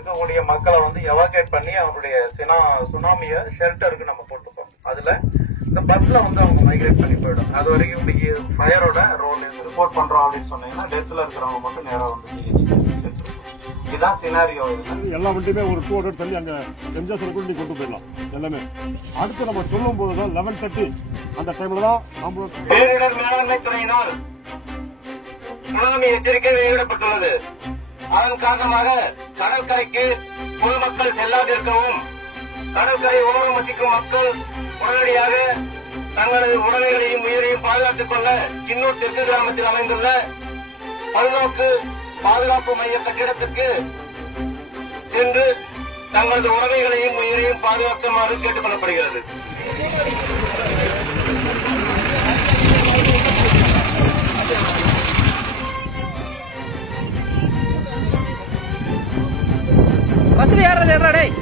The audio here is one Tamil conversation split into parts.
இருக்கக்கூடிய மக்களை வந்து எவாகேட் பண்ணி அவங்களுடைய சினா சுனாமிய ஷெல்டருக்கு நம்ம போட்டுப்போம் அதுல இந்த பஸ்ல வந்து அவங்க மைக்ரேட் பண்ணி போயிடும் அது வரைக்கும் இன்னைக்கு ஃபயரோட ரோல் ரிப்போர்ட் பண்றோம் அப்படின்னு சொன்னீங்கன்னா டெத்ல இருக்கிறவங்க மட்டும் நேரா வந்து இதுதான் சினாரியோ எல்லா வண்டியுமே ஒரு டூ ஹண்ட்ரட் தள்ளி அங்கே எம்ஜிஆர் கூட நீ கொண்டு போயிடலாம். எல்லாமே. அடுத்து நம்ம சொல்லும் போது தான் லெவன் தேர்ட்டி அந்த டைம்ல தான் ஆம்புலன்ஸ் பேரிடர் மேலாண்மை துறையினால் சுனாமி எச்சரிக்கை வெளியிடப்பட்டுள்ளது. அதன் காரணமாக கடற்கரைக்கு பொதுமக்கள் செல்லாதிருக்கவும் கடற்கரை ஓரம் வசிக்கும் மக்கள் உடனடியாக தங்களது உடமைகளையும் உயிரையும் பாதுகாத்துக் கொள்ள சின்னூர் தெற்கு கிராமத்தில் அமைந்துள்ள பல்நோக்கு பாதுகாப்பு மைய கட்டிடத்திற்கு சென்று தங்களது உடமைகளையும் உயிரையும் பாதுகாக்குமாறு கேட்டுக் கொள்ளப்படுகிறது. பஸ்ல ஏறது ஏறா டேய்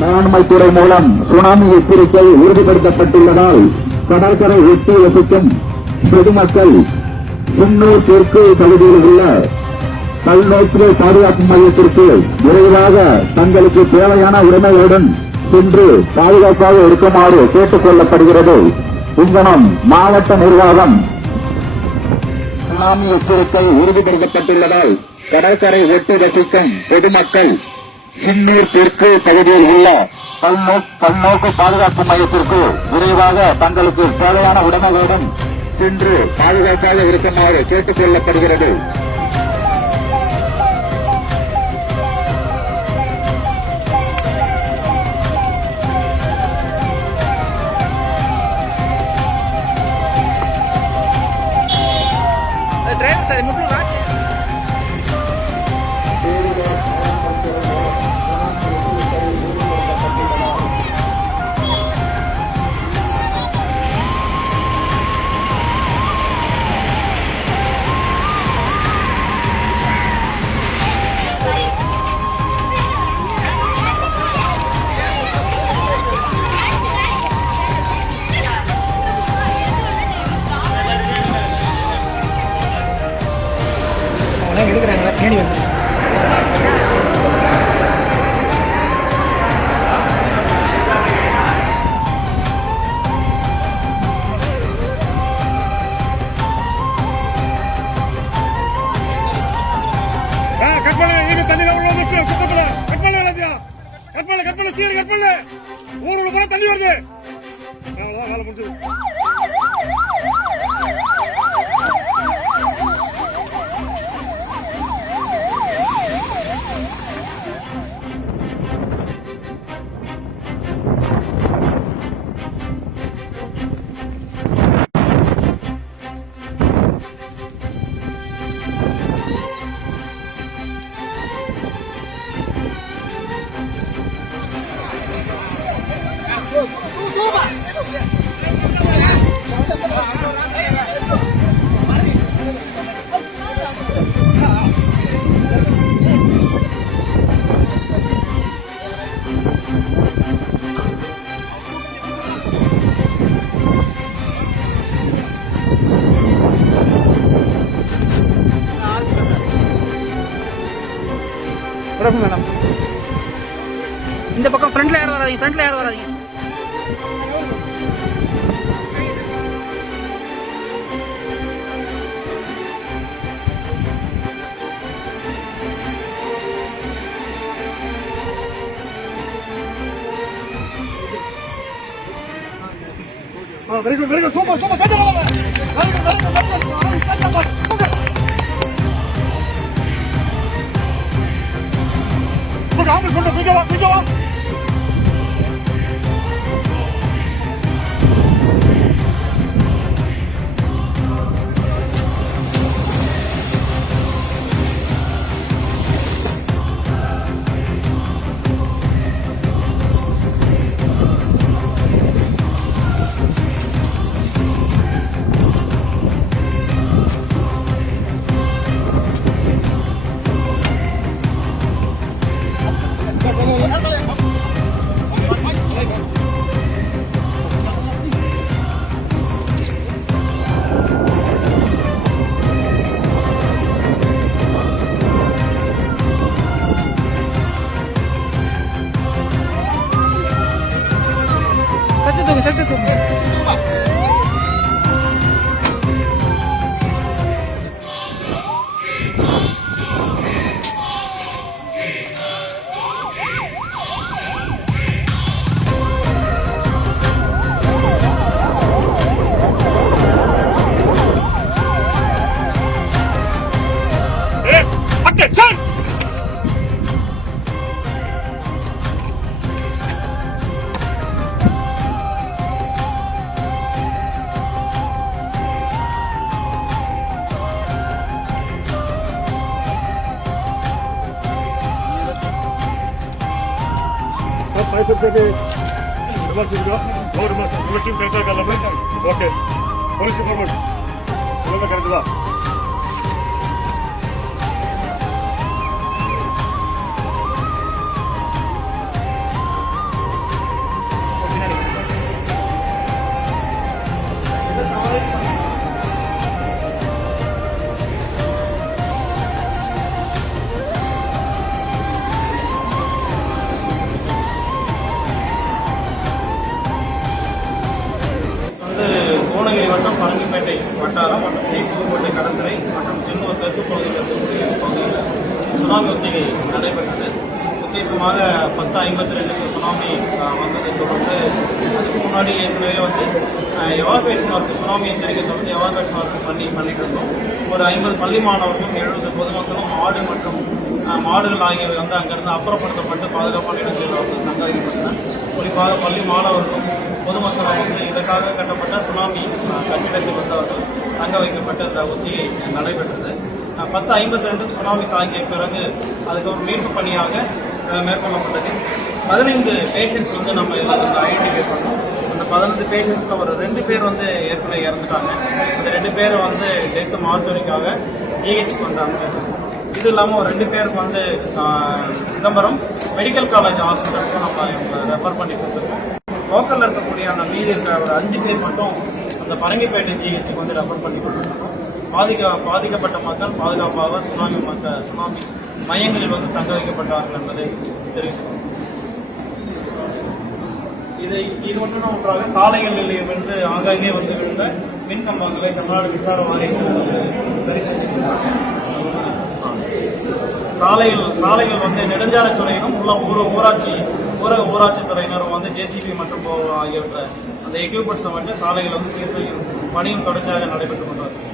மேலாண்மை துறை மூலம் சுனாமி எச்சரிக்கை உறுதிப்படுத்தப்பட்டுள்ளதால் கடற்கரை ஒட்டி வசிக்கும் பொதுமக்கள் குன்னூர் தெற்கு பகுதியில் உள்ள கல்நோக்கு பாதுகாப்பு மையத்திற்கு விரைவாக தங்களுக்கு தேவையான உரிமையுடன் சென்று பாதுகாப்பாக இருக்குமாறு கேட்டுக் கொள்ளப்படுகிறது. இங்கனம் மாவட்ட நிர்வாகம் சுனாமி எச்சரிக்கை உறுதிப்படுத்தப்பட்டுள்ளதால் கடற்கரை ஒட்டி வசிக்கும் பொதுமக்கள் சின்னூர் தெற்கு பகுதியில் உள்ள பல்நோக்கு பல்நோக்கு பாதுகாப்பு மையத்திற்கு விரைவாக தங்களுக்கு தேவையான உடைமைகளுடன் சென்று பாதுகாப்பாக இருக்குமாறு கேட்டுக் கொள்ளப்படுகிறது. எடுக்கிறாங்களா தேடி வந்து Madam madam. இந்த பக்கம் ஃப்ரண்ட்ல யாரும் வராதீங்க ஃப்ரண்ட்ல யாரும் வராதீங்க. Very good very good super super. கேட்க போல வெரி குட் வெரி குட் கட்ட போல சூப்பர் ஆம்புலன்ஸ் கொண்டு பிடிக்க Mysore city okay police department కరెక్ట్గా வட்டாரம் மற்றும் சி புதுக்கோட்டை கடற்கரை மற்றும் தென்னூர் தெற்கு பகுதியில் இருக்கக்கூடிய பகுதியில் சுனாமி ஒத்திகை நடைபெற்றது. உத்தேசமாக பத்து ஐம்பத்தி ரெண்டுக்கு சுனாமி வந்ததை தொடர்ந்து அதுக்கு முன்னாடி ஏற்கனவே வந்து எவாகுவேஷன் ஒர்க் சுனாமி எச்சரிக்கை தொடர்ந்து எவாகுவேஷன் ஒர்க் பண்ணி பண்ணிட்டு இருந்தோம். ஒரு ஐம்பது பள்ளி மாணவர்களும் எழுபது பொதுமக்களும் ஆடு மற்றும் மாடுகள் ஆகியவை வந்து அங்கிருந்து அப்புறப்படுத்தப்பட்டு பாதுகாப்பான இடங்களில் அவர்கள் தங்க குறிப்பாக பள்ளி மாணவர்களும் பொதுமக்களும் இதற்காக கட்டப்பட்ட சுனாமி கட்டிடத்தில் வந்தவர்கள் தங்க வைக்கப்பட்ட இந்த ஒத்திகை நடைபெற்றது. பத்து ஐம்பத்தி ரெண்டு சுனாமி தாங்கிய பிறகு அதுக்கு ஒரு மீட்பு பணியாக மேற்கொள்ளப்பட்டது. பதினைந்து பேஷண்ட்ஸ் வந்து நம்ம இதில் ஐடென்டிஃபை பண்ணோம் அந்த பதினைந்து பேஷண்ட்ஸில் ஒரு ரெண்டு பேர் வந்து ஏற்கனவே இறந்துட்டாங்க. அந்த ரெண்டு பேரை வந்து டெத்து மார்ச்சரிக்காக ஜிஹெச்சுக்கு வந்து அமைச்சிருக்கோம் இது இல்லாமல் ஒரு ரெண்டு பேருக்கு வந்து சிதம்பரம் மெடிக்கல் காலேஜ் ஹாஸ்பிட்டலுக்கும் நம்ம இவங்க ரெஃபர் பண்ணி கொடுத்துருக்கோம் லோக்கலில் இருக்கக்கூடிய அந்த மீதி இருக்கிற ஒரு அஞ்சு பேர் மட்டும் அந்த பரங்கிப்பேட்டை ஜிஹெச்சுக்கு வந்து ரெஃபர் பண்ணி கொடுத்துருக்கோம். பாதிக்க பாதிக்கப்பட்ட மக்கள் பாதுகாப்பாக சுனாமி மக்கள் சுனாமி மையங்களில் வந்து தங்க வைக்கப்பட்டார்கள் என்பதை தெரிவித்துள்ளோம் இதை இது ஒன்றும் ஒன்றாக சாலைகளில் இருந்து ஆங்காங்கே வந்து விழுந்த மின் கம்பங்களை தமிழ்நாடு மின்சார வாரியம் சரி செஞ்சிருக்காங்க சாலையில் சாலைகள் வந்து நெடுஞ்சாலைத்துறையிலும் உள்ள ஊர ஊராட்சி ஊரக ஊராட்சி துறையினரும் வந்து ஜேசிபி மற்றும் ஆகியவற்றை அந்த எக்யூப்மெண்ட்ஸை வந்து சாலைகள் வந்து சீர் செய்யும் பணியும் தொடர்ச்சியாக நடைபெற்று கொண்டு வருகிறது